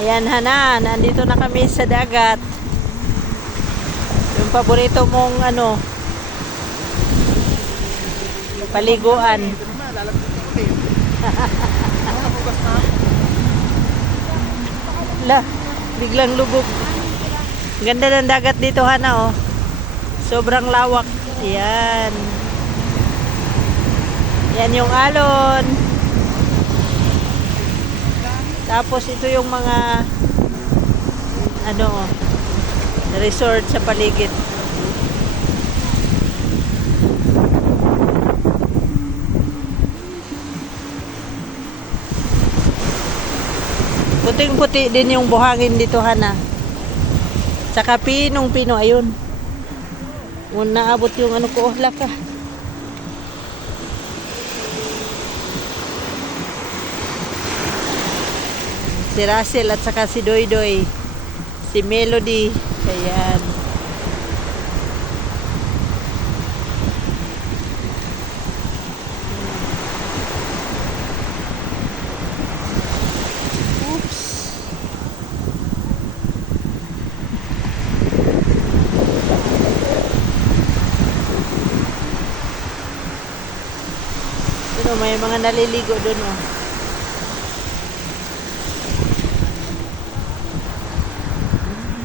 Ayan, Hana, nandito na kami sa dagat. Yung paborito mong paliguan. La, biglang lubog. Ganda ng dagat dito, Hana, oh. Sobrang lawak. Ayan. Yan yung alon. Tapos ito yung mga resort sa paligid. Puting-puti din yung buhangin dito, Hana. Saka pinong-pino, ayun. Muna abot yung ko, laka. Si Russell at saka si Doydoy. Si Melody. Ayan. Oops. May mga naliligo dun, oh.